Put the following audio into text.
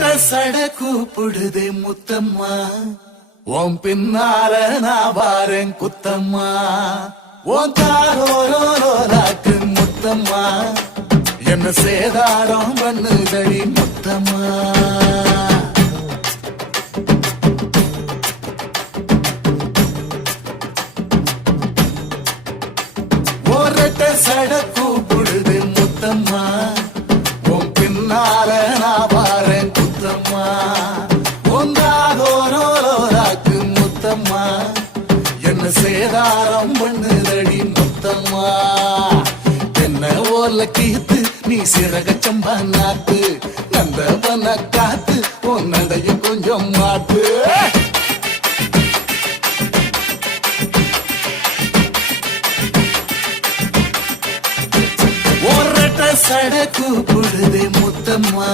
சட கூப்பிடுதே முத்தம்மா, உன் பின்னால நான் வாரேன் குத்தம்மா. உன் தாரோராக்கு முத்தம்மா, என்ன சேதாரம் பண்ணுதடி முத்தம்மா. ஒரட்ட சட கூப்பிடுதே முத்தம்மா, உன் பின்னால நான் வாரேன் குத்தம்மா. ஒன்றாகோராக்கு முத்தம்மா, என்ன சேதாரம் பண்ணுதடி முத்தம்மா. என்ன ஓர்ல கீத்து நீ சிறக சம்பா நாத்து, நந்தவன காத்து உன் நடைய கொஞ்சம் மாத்து. ஒரட்ட சட கூப்பிடுதே முத்தம்மா,